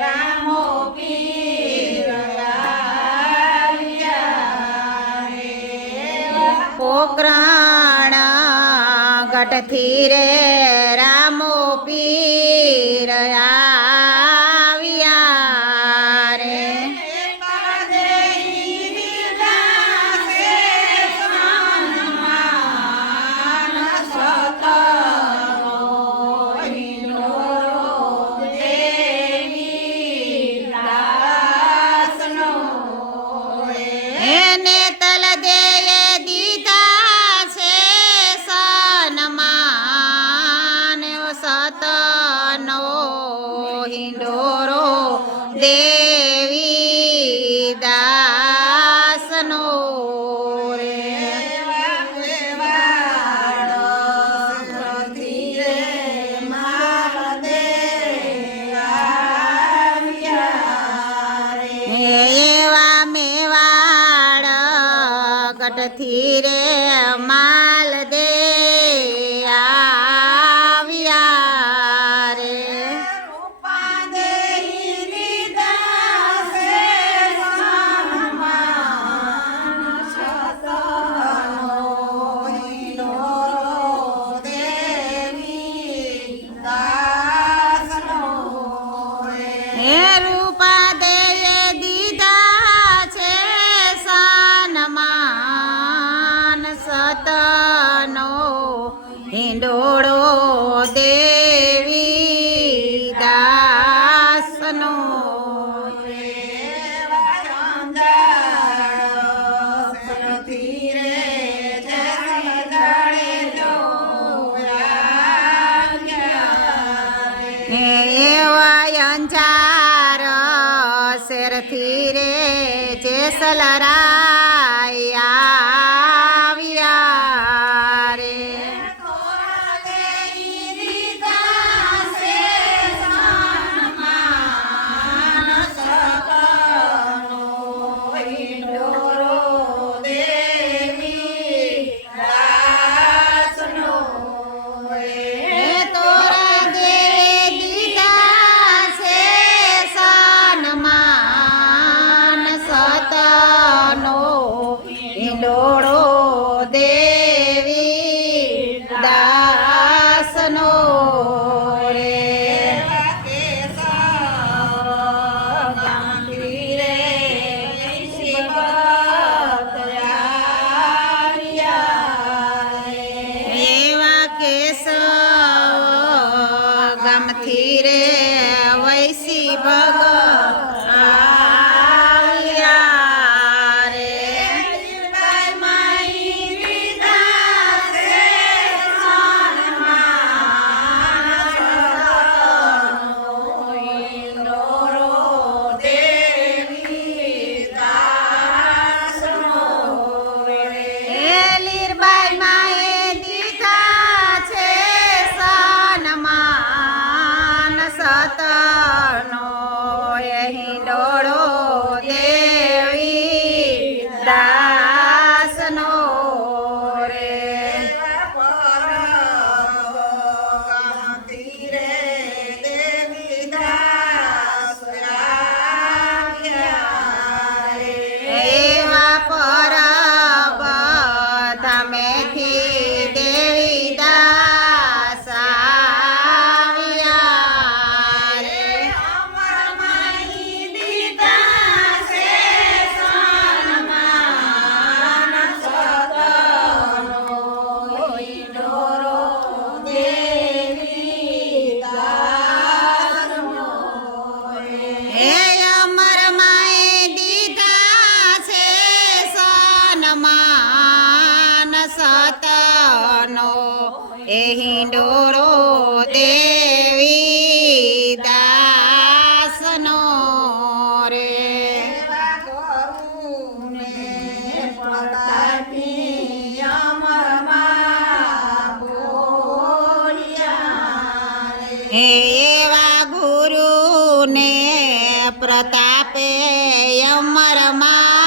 રામો પીર આવ્યા રે પોકરાણ ગઢથી રે રામો પીર આવ્યા રે એને તલ દે દીધા છે સન્માન સતનો હિંડોરો દેવી દાસનો રે એવા મેવાડ ગઢથી રે માલ દે આવ્યા રે હે રૂપા દે દીધા છે સન્માન સતનો હિંડોળો દેવી દાસનો એવા અંજાર શેરથી રે જેસલરાય આવ્યા રે હિંડોળો દેવી દાસનો રે એવા કેશવ ગામથી રે વૈસી સતનો હિંડોળો દેવી દાસનો રે એવા પરબ ધામેથી દેવી દાસ સતનો એ હિંડોળો દેવી દાસનો રે એવા ગુરુને પ્રતાપે અમરમાં